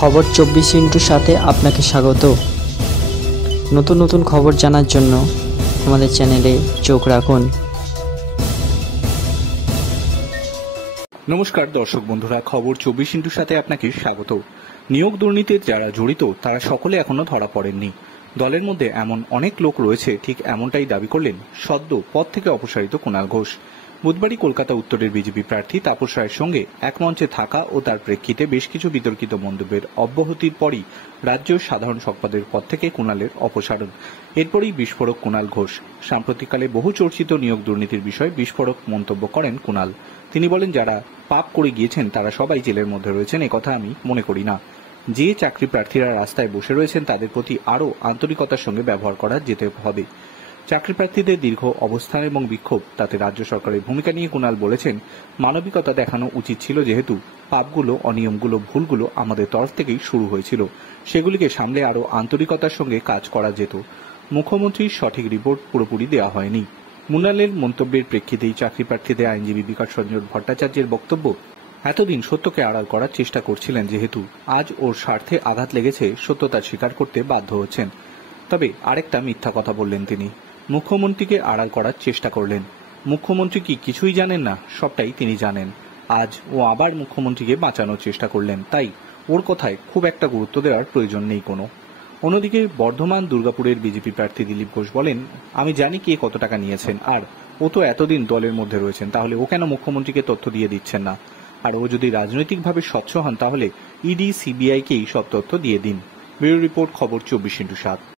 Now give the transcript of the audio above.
খবর 24 সাথে আপনাকে স্বাগত। নতুন নতুন খবর জানার জন্য আমাদের চ্যানেলে চোখ রাখুন। নমস্কার দর্শক বন্ধুরা, খবর 24 সাথে আপনাকে স্বাগত। নিয়োগ দুর্নীতিতে যারা জড়িত তারা সকলে এখনো ধরা পড়েননি। দলের মধ্যে এমন অনেক লোক রয়েছে, ঠিক এমনটাই দাবি করলেন সদ্য পদ থেকে অপসারিত কুণাল ঘোষ। বুধবারই কলকাতা উত্তরের বিজেপি প্রার্থী তাপস রায়ের সঙ্গে এক মঞ্চে থাকা ও তার প্রেক্ষিতে বেশ কিছু বিতর্কিত মন্তব্যের অব্যাহতির পরই রাজ্য সাধারণ সম্পাদকের পদ থেকে কুণালের অপসারণ। এরপরই বিস্ফোরক কুণাল ঘোষ। সাম্প্রতিককালে বহু চর্চিত নিয়োগ দুর্নীতির বিষয়ে বিস্ফোরক মন্তব্য করেন কুণাল। তিনি বলেন, যারা পাপ করে গিয়েছেন তারা সবাই জেলের মধ্যে রয়েছেন, একথা আমি মনে করি না। যে চাকরি প্রার্থীরা রাস্তায় বসে রয়েছেন তাদের প্রতি আরও আন্তরিকতার সঙ্গে ব্যবহার করা যেতে হবে। চাকরি প্রার্থীদের দীর্ঘ অবস্থান এবং বিক্ষোভ, তাতে রাজ্য সরকারের ভূমিকা নিয়ে কুণাল বলেছেন, মানবিকতা দেখানো উচিত ছিল, যেহেতু পাপগুলো, অনিয়মগুলো, ভুলগুলো আমাদের তরফ থেকেই শুরু হয়েছিল। সেগুলিকে সামলে আরও আন্তরিকতার সঙ্গে কাজ করা যেত। মুখ্যমন্ত্রীর সঠিক রিপোর্ট পুরোপুরি দেওয়া হয়নি। কুণালের মন্তব্যের প্রেক্ষিতেই চাকরি প্রার্থীদের আইনজীবী বিকাশ রঞ্জন ভট্টাচার্যের বক্তব্য, এতদিন সত্যকে আড়াল করার চেষ্টা করছিলেন, যেহেতু আজ ওর স্বার্থে আঘাত লেগেছে, সত্যতা স্বীকার করতে বাধ্য হচ্ছেন। তবে আরেকটা মিথ্যা কথা বললেন তিনি, মুখ্যমন্ত্রীকে আড়াল করার চেষ্টা করলেন। মুখ্যমন্ত্রী কি কিছুই জানেন না? সবটাই তিনি জানেন। আজ ও আবার মুখ্যমন্ত্রীকে বাঁচানোর চেষ্টা করলেন, তাই ওর কথায় খুব একটা গুরুত্ব দেওয়ার প্রয়োজন নেই কোনো। অন্যদিকে বর্ধমান দুর্গাপুরের বিজেপি প্রার্থী দিলীপ ঘোষ বলেন, আমি জানি কে কত টাকা নিয়েছেন, আর ও তো এতদিন দলের মধ্যে রয়েছেন, তাহলে ও কেন মুখ্যমন্ত্রীকে তথ্য দিয়ে দিচ্ছেন না? আর ও যদি রাজনৈতিকভাবে স্বচ্ছ হন তাহলে ইডি, সিবিআইকেই সব তথ্য দিয়ে দিন। ব্যুরো রিপোর্ট, খবর 24/7।